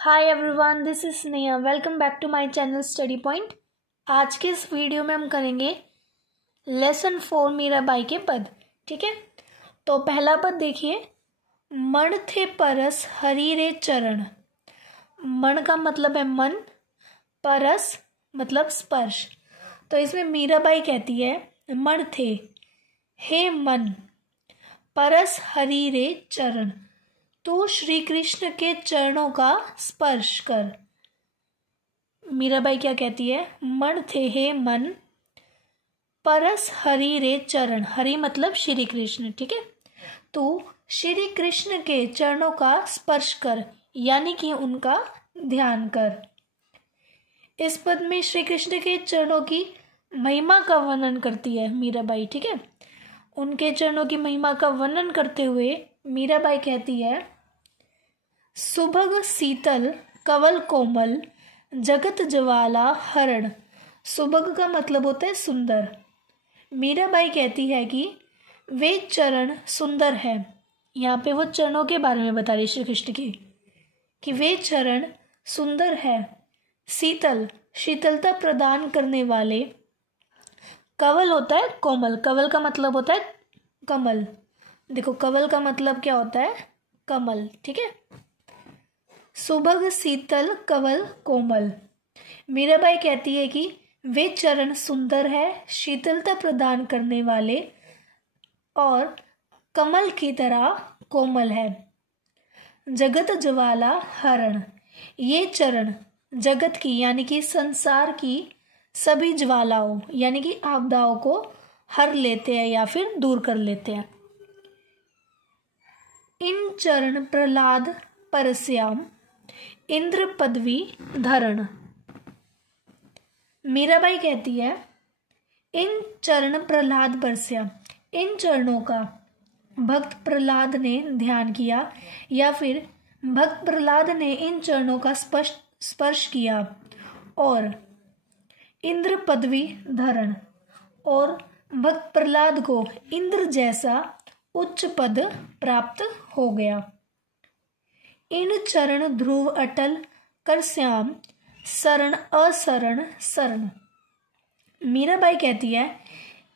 Hi everyone, this is Sneha. Welcome back to my channel study point. आज के इस video में हम करेंगे लेसन 4 मीराबाई के पद। ठीक है, तो पहला पद देखिए, मण थे परस हरि रे चरण। मण का मतलब है मन, परस मतलब स्पर्श। तो इसमें मीराबाई कहती है मण थे, हे मन, परस हरि रे चरण, तू श्री कृष्ण के चरणों का स्पर्श कर। मीराबाई क्या कहती है, मण थे हे मन, परस हरि रे चरण। हरि मतलब श्री कृष्ण। ठीक है, तू श्री कृष्ण के चरणों का स्पर्श कर, यानी कि उनका ध्यान कर। इस पद में श्री कृष्ण के चरणों की महिमा का वर्णन करती है मीराबाई। ठीक है, उनके चरणों की महिमा का वर्णन करते हुए मीराबाई कहती है, सुभग शीतल कवल कोमल जगत ज्वाला हरण। सुभग का मतलब होता है सुंदर। मीराबाई कहती है कि वे चरण सुंदर है। यहाँ पे वो चरणों के बारे में बता रही श्री कृष्ण की कि वे चरण सुंदर है। शीतल, शीतलता प्रदान करने वाले। कवल होता है कोमल, कवल का मतलब होता है कमल। देखो, कवल का मतलब क्या होता है, कमल। ठीक है, सुभग शीतल कवल कोमल। मीराबाई कहती है कि वे चरण सुंदर है, शीतलता प्रदान करने वाले और कमल की तरह कोमल है। जगत ज्वाला हरण, ये चरण जगत की यानी कि संसार की सभी ज्वालाओं यानी कि आपदाओं को हर लेते हैं या फिर दूर कर लेते हैं। इन चरण प्रहलाद परस्याम इंद्र पदवी धरण। मीराबाई कहती है, इन चरण प्रहलाद परस्या, इन चरणों का भक्त प्रहलाद ने ध्यान किया या फिर भक्त प्रहलाद ने इन चरणों का स्पर्श किया और इंद्र पदवी धरण, और भक्त प्रहलाद को इंद्र जैसा उच्च पद प्राप्त हो गया। इन चरण ध्रुव अटल कर श्याम शरण असरण शरण। मीराबाई कहती है,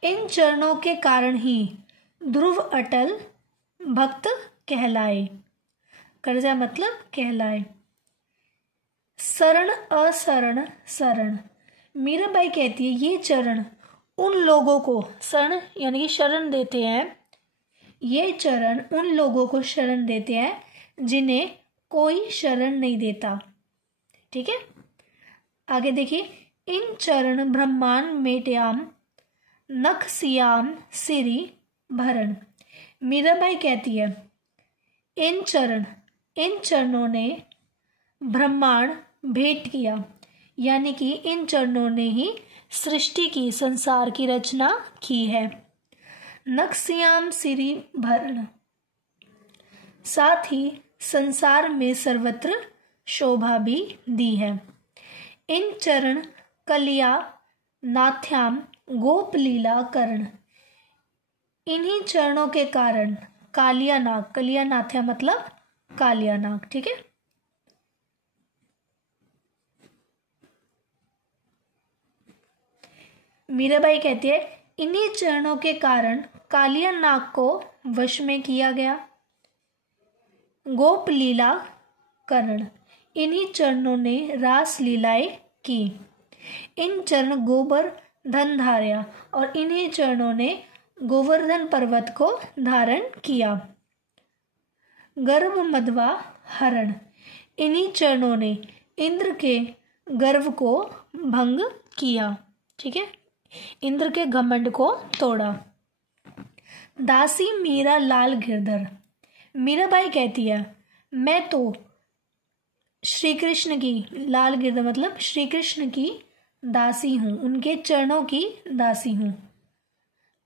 इन चरणों के कारण ही ध्रुव अटल भक्त कहलाए। कर्जा मतलब कहलाए। शरण असरण शरण। मीराबाई कहती है, ये चरण उन लोगों को शरण यानी कि शरण देते हैं। ये चरण उन लोगों को शरण देते हैं जिन्हें कोई शरण नहीं देता। ठीक है, आगे देखिए, इन चरण ब्रह्मांड मेट्याम नख सियाम सिरी भरण। मीराबाई कहती है, इन चरणों ने ब्रह्मांड भेंट किया, यानी कि इन चरणों ने ही सृष्टि की, संसार की रचना की है। नक्सियाम सिरी भरण, साथ ही संसार में सर्वत्र शोभा भी दी है। इन चरण कलिया नाथ्याम गोप लीला करण। इन्हीं चरणों के कारण कालिया नाग, कलिया नाथ्या मतलब कालिया नाग। ठीक है, मीराबाई कहती है, इन्हीं चरणों के कारण कालिया नाग को वश में किया गया। गोप लीला करण, इन्हीं चरणों ने रास लीलाएं की। इन चरण गोबर धन धार्या, और इन्हीं चरणों ने गोवर्धन पर्वत को धारण किया। गर्भ मध्वा हरण, इन्हीं चरणों ने इंद्र के गर्भ को भंग किया। ठीक है, इंद्र के घमंड को तोड़ा। दासी मीरा लाल गिरधर। मीराबाई कहती है, मैं तो श्री कृष्ण की, लाल गिरधर मतलब श्री कृष्ण की दासी हूं, उनके चरणों की दासी हूं।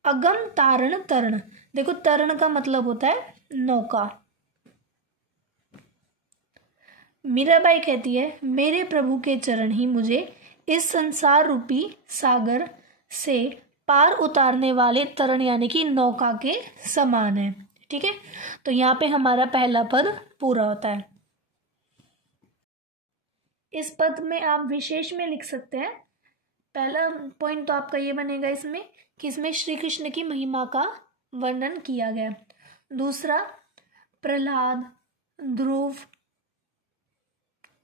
अगम तारण तरण। देखो, तरण का मतलब होता है नौका। मीराबाई कहती है, मेरे प्रभु के चरण ही मुझे इस संसार रूपी सागर से पार उतारने वाले तरण यानी कि नौका के समान है। ठीक है, तो यहाँ पे हमारा पहला पद पूरा होता है। इस पद में आप विशेष में लिख सकते हैं। पहला पॉइंट तो आपका ये बनेगा इसमें कि इसमें श्री कृष्ण की महिमा का वर्णन किया गया। दूसरा, प्रहलाद, ध्रुव,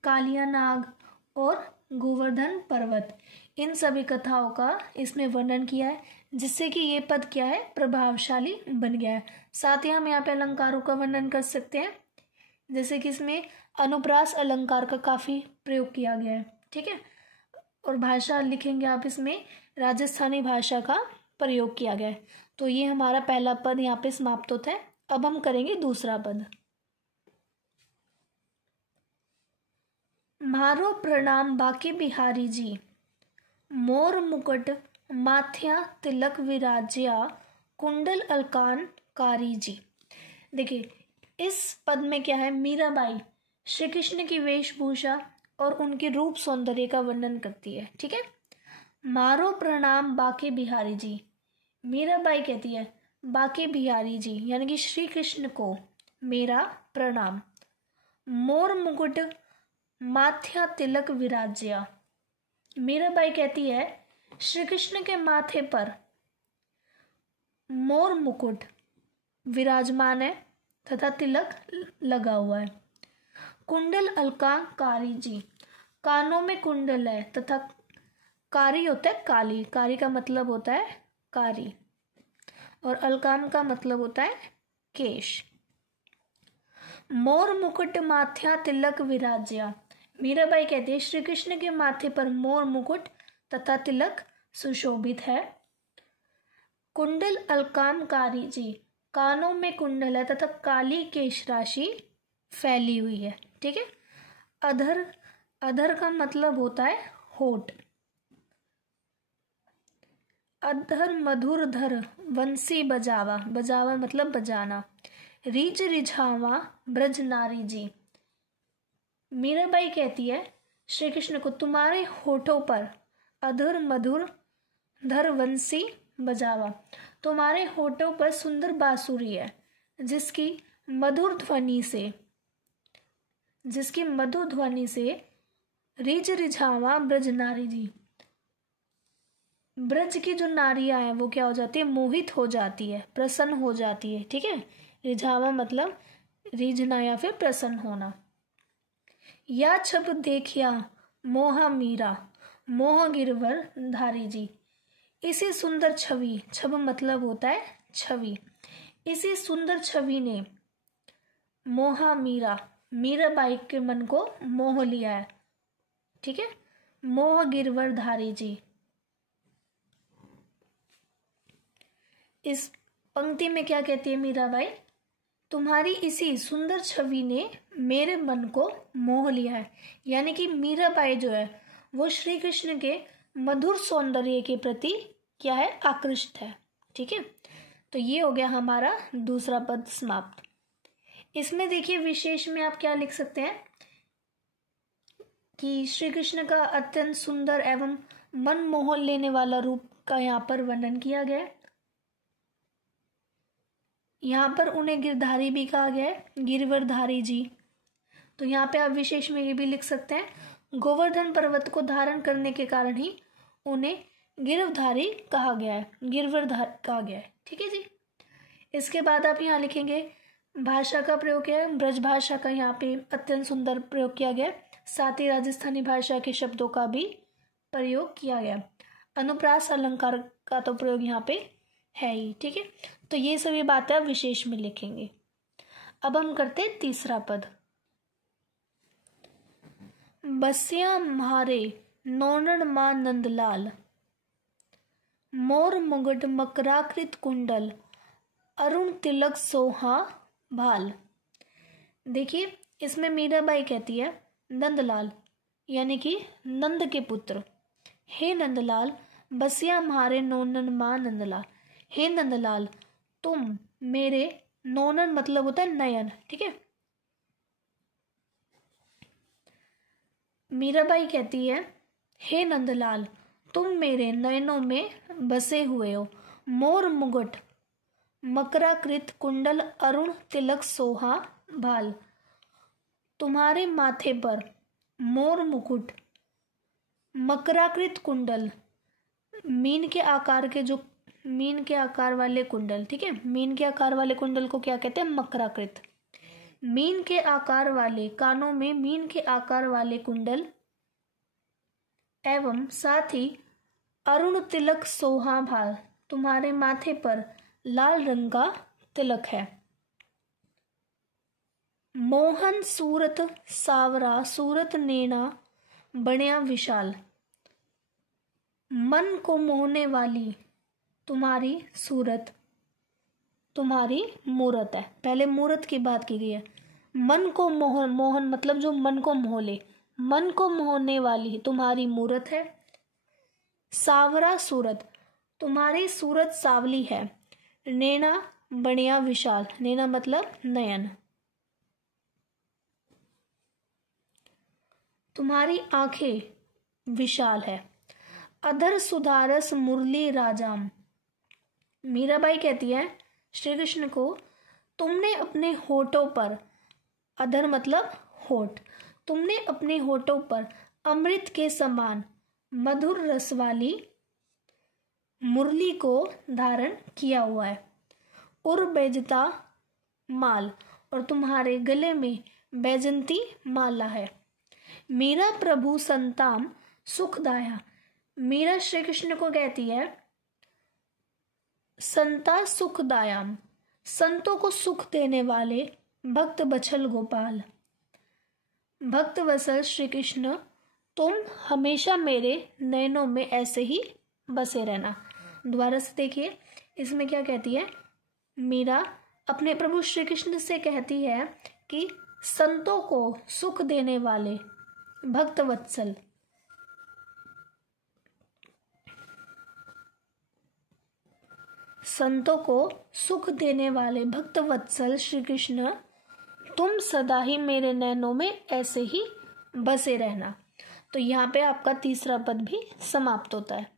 कालिया नाग और गोवर्धन पर्वत, इन सभी कथाओं का इसमें वर्णन किया है, जिससे कि ये पद क्या है, प्रभावशाली बन गया है। साथ ही हम यहाँ पे अलंकारों का वर्णन कर सकते हैं, जैसे कि इसमें अनुप्रास अलंकार का काफी प्रयोग किया गया है। ठीक है, और भाषा लिखेंगे आप, इसमें राजस्थानी भाषा का प्रयोग किया गया है। तो ये हमारा पहला पद यहाँ पे समाप्त होता है। अब हम करेंगे दूसरा पद। मारो प्रणाम बाके बिहारी जी, मोर मुकुट माथ्या तिलक विराज्या, कुंडल अलकान कारी जी। देखिए, इस पद में क्या है, मीराबाई श्री कृष्ण की वेशभूषा और उनके रूप सौंदर्य का वर्णन करती है। ठीक है, मारो प्रणाम बाके बिहारी जी, मीराबाई कहती है बाके बिहारी जी यानी कि श्री कृष्ण को मेरा प्रणाम। मोर मुकुट माथ्या तिलक विराज्या, मीराबाई कहती है श्री कृष्ण के माथे पर मोर मुकुट विराजमान है तथा तिलक लगा हुआ है। कुंडल अलंकारी जी, कानों में कुंडल है तथा कारी होता है काली, कारी का मतलब होता है कारी, और अलकाम का मतलब होता है केश। मोर मुकुट माथ्या तिलक विराज्या, मीराबाई कहती है श्री कृष्ण के माथे पर मोर मुकुट तथा तिलक सुशोभित है। कुंडल अलकामकारी जी, कानों में कुंडल है तथा काली केश राशि फैली हुई है। ठीक है, अधर, अधर का मतलब होता है होठ। अधर मधुर धर वंशी बजावा, बजावा मतलब बजाना। रिज रिझावा ब्रज नारी जी, मीराबाई कहती है श्री कृष्ण को तुम्हारे होठों पर अधर मधुर धर वंशी बजावा, तुम्हारे होठों पर सुंदर बांसुरी है जिसकी मधुर ध्वनि से रिज रिझावा ब्रज नारी जी, ब्रज की जो नारियां हैं वो क्या हो जाती है, मोहित हो जाती है, प्रसन्न हो जाती है। ठीक है, रिझावा मतलब रिझना या फिर प्रसन्न होना। या छब देखिया मोहा मीरा, मोह गिरवर धारी जी, इसी सुंदर छवि, छब मतलब होता है छवि, इसी सुंदर छवि ने मोहा मीरा, मीराबाई के मन को मोह लिया है। ठीक है, मोह गिरवर धारी जी, इस पंक्ति में क्या कहती है मीराबाई, तुम्हारी इसी सुंदर छवि ने मेरे मन को मोह लिया है, यानी कि मीराबाई जो है वो श्री कृष्ण के मधुर सौंदर्य के प्रति क्या है, आकृष्ट है। ठीक है, तो ये हो गया हमारा दूसरा पद समाप्त। इसमें देखिए विशेष में आप क्या लिख सकते हैं कि श्री कृष्ण का अत्यंत सुंदर एवं मन मोह लेने वाला रूप का यहाँ पर वर्णन किया गया है। यहाँ पर उन्हें गिरधारी भी कहा गया है, गिरवरधारी जी। तो यहाँ पे आप विशेष में ये भी लिख सकते हैं गोवर्धन पर्वत को धारण करने के कारण ही उन्हें गिरवधारी कहा गया है, गिरवरधार कहा गया है। ठीक है जी, इसके बाद आप यहाँ लिखेंगे भाषा का प्रयोग किया है, ब्रज भाषा का यहाँ पे अत्यंत सुंदर प्रयोग किया गया, साथ ही राजस्थानी भाषा के शब्दों का भी प्रयोग किया गया। अनुप्रास अलंकार का तो प्रयोग यहाँ पे है ही। ठीक है, तो ये सभी बातें आप विशेष में लिखेंगे। अब हम करते हैं तीसरा पद। बसिया म्हारे नौनन मां नंदलाल, मोर मुगट मकराकृत कुंडल, अरुण तिलक सोहा भाल। देखिए, इसमें मीराबाई कहती है नंदलाल यानी कि नंद के पुत्र, हे नंदलाल बसिया म्हारे नौनन मां नंदलाल, हे नंदलाल तुम मेरे, नौनन मतलब होता है नयन। ठीक है, मीराबाई कहती है हे नंदलाल तुम मेरे नयनों में बसे हुए हो, मोर मुकुट मकराकृत कुंडल अरुण तिलक सोहा भाल, तुम्हारे माथे पर मोर मुकुट, मकराकृत कुंडल, मीन के आकार वाले कुंडल, ठीक है। मीन के आकार वाले कुंडल को क्या कहते हैं? मकराकृत। मीन के आकार वाले, कानों में मीन के आकार वाले कुंडल एवं साथ ही अरुण तिलक सोहा भाल, तुम्हारे माथे पर लाल रंग का तिलक है। मोहन सूरत सावरा, सूरत नैना बणिया विशाल, मन को मोहने वाली तुम्हारी सूरत, तुम्हारी मूरत है। पहले मूरत की बात की गई है। मन को मोहन मतलब जो मन को मोह ले, मन को मोहने वाली तुम्हारी मूरत है। सावरा सूरत, तुम्हारी सूरत सावली है। नैना बणिया विशाल, नैना मतलब नयन, तुम्हारी आंखें विशाल है। अधर सुधारस मुरली राजाम, मीराबाई कहती है श्री कृष्ण को, तुमने अपने होठों पर, अधर मतलब होठ, तुमने अपने होठों पर अमृत के समान मधुर रस वाली मुरली को धारण किया हुआ है। उर बैजता माल, और तुम्हारे गले में बैजंती माला है। मेरा प्रभु संताम सुखदाया, मीरा श्री कृष्ण को कहती है संता सुखदायाम, संतों को सुख देने वाले भक्त बछल गोपाल। भक्त वत्सल श्री कृष्ण, तुम हमेशा मेरे नयनों में ऐसे ही बसे रहना। दोबारा से देखिए, इसमें क्या कहती है? मीरा अपने प्रभु श्री कृष्ण से कहती है कि संतों को सुख देने वाले भक्त वत्सल, संतों को सुख देने वाले भक्त वत्सल श्री कृष्ण, तुम सदा ही मेरे नैनों में ऐसे ही बसे रहना। तो यहाँ पे आपका तीसरा पद भी समाप्त होता है।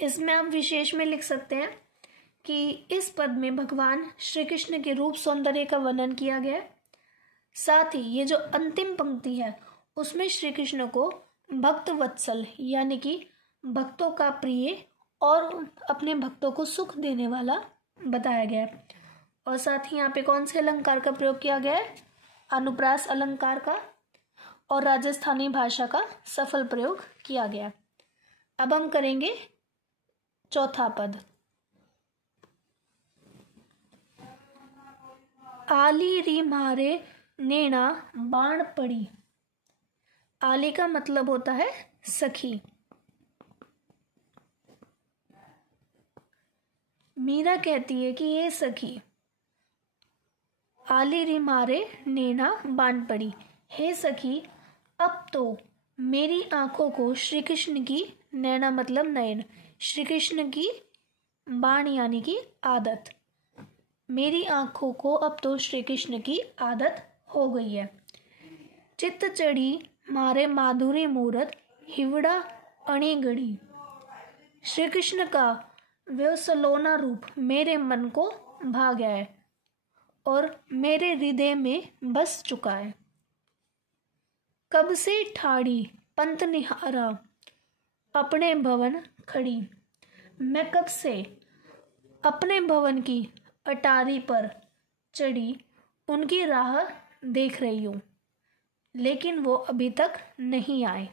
इसमें आप विशेष में लिख सकते हैं कि इस पद में भगवान श्री कृष्ण के रूप सौंदर्य का वर्णन किया गया है। साथ ही ये जो अंतिम पंक्ति है उसमें श्री कृष्ण को भक्त वत्सल यानी कि भक्तों का प्रिय और अपने भक्तों को सुख देने वाला बताया गया है। और साथ ही यहाँ पे कौन से अलंकार का प्रयोग किया गया है? अनुप्रास अलंकार का और राजस्थानी भाषा का सफल प्रयोग किया गया। अब हम करेंगे चौथा पद। आली री मारे नैना बाण पड़ी, आली का मतलब होता है सखी। मीरा कहती है कि ये सखी, आली री मारे नैना बाण पड़ी, हे सखी अब तो मेरी आंखों को श्री कृष्ण की, नैना मतलब नयन, श्री कृष्ण की बाण यानी कि आदत, मेरी आंखों को अब तो श्री कृष्ण की आदत हो गई है। चित्त चढ़ी मारे माधुरी मूरत, हिवड़ा अणी गढ़ी, श्री कृष्ण का वह सलोना रूप मेरे मन को भा गया है और मेरे हृदय में बस चुका है। कब से ठाड़ी पंत निहारा अपने भवन खड़ी, मैं कब से अपने भवन की अटारी पर चढ़ी उनकी राह देख रही हूँ, लेकिन वो अभी तक नहीं आए।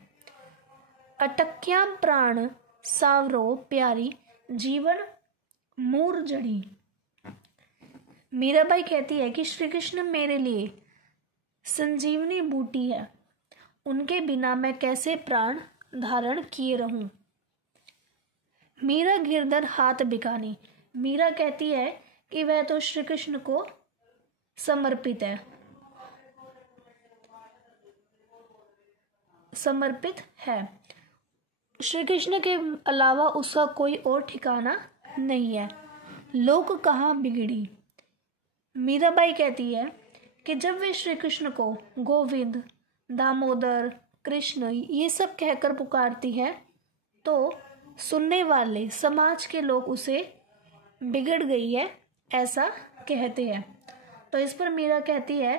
अटक्या प्राण सावरो प्यारी जीवन मूर जड़ी, मीराबाई कहती है कि श्री कृष्ण मेरे लिए संजीवनी बूटी है, उनके बिना मैं कैसे प्राण धारण किए रहूं। मीरा गिरधर हाथ बिकानी, मीरा कहती है कि वह तो श्री कृष्ण को समर्पित है, समर्पित है, श्री कृष्ण के अलावा उसका कोई और ठिकाना नहीं है। लोक कहाँ बिगड़ी, मीराबाई कहती है कि जब वे श्री कृष्ण को गोविंद, दामोदर, कृष्ण ये सब कहकर पुकारती है तो सुनने वाले समाज के लोग उसे बिगड़ गई है ऐसा कहते हैं। तो इस पर मीरा कहती है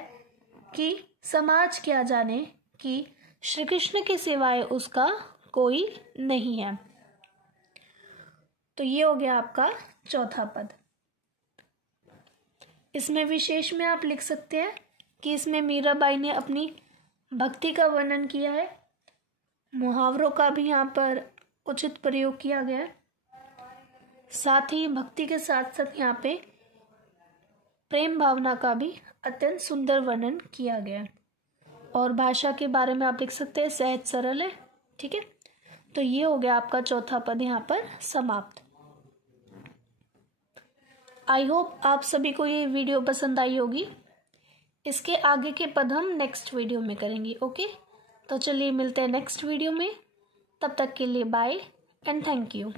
कि समाज क्या जाने कि श्री कृष्ण के सिवाय उसका कोई नहीं है। तो ये हो गया आपका चौथा पद। इसमें विशेष में आप लिख सकते हैं कि इसमें मीराबाई ने अपनी भक्ति का वर्णन किया है। मुहावरों का भी यहाँ पर उचित प्रयोग किया गया है। साथ ही भक्ति के साथ साथ यहाँ पे प्रेम भावना का भी अत्यंत सुंदर वर्णन किया गया है। और भाषा के बारे में आप लिख सकते हैं सहज सरल है। ठीक है, तो ये हो गया आपका चौथा पद यहाँ पर समाप्त। आई होप आप सभी को ये वीडियो पसंद आई होगी। इसके आगे के पद हम नेक्स्ट वीडियो में करेंगे। ओके, तो चलिए मिलते हैं नेक्स्ट वीडियो में। तब तक के लिए बाय एंड थैंक यू।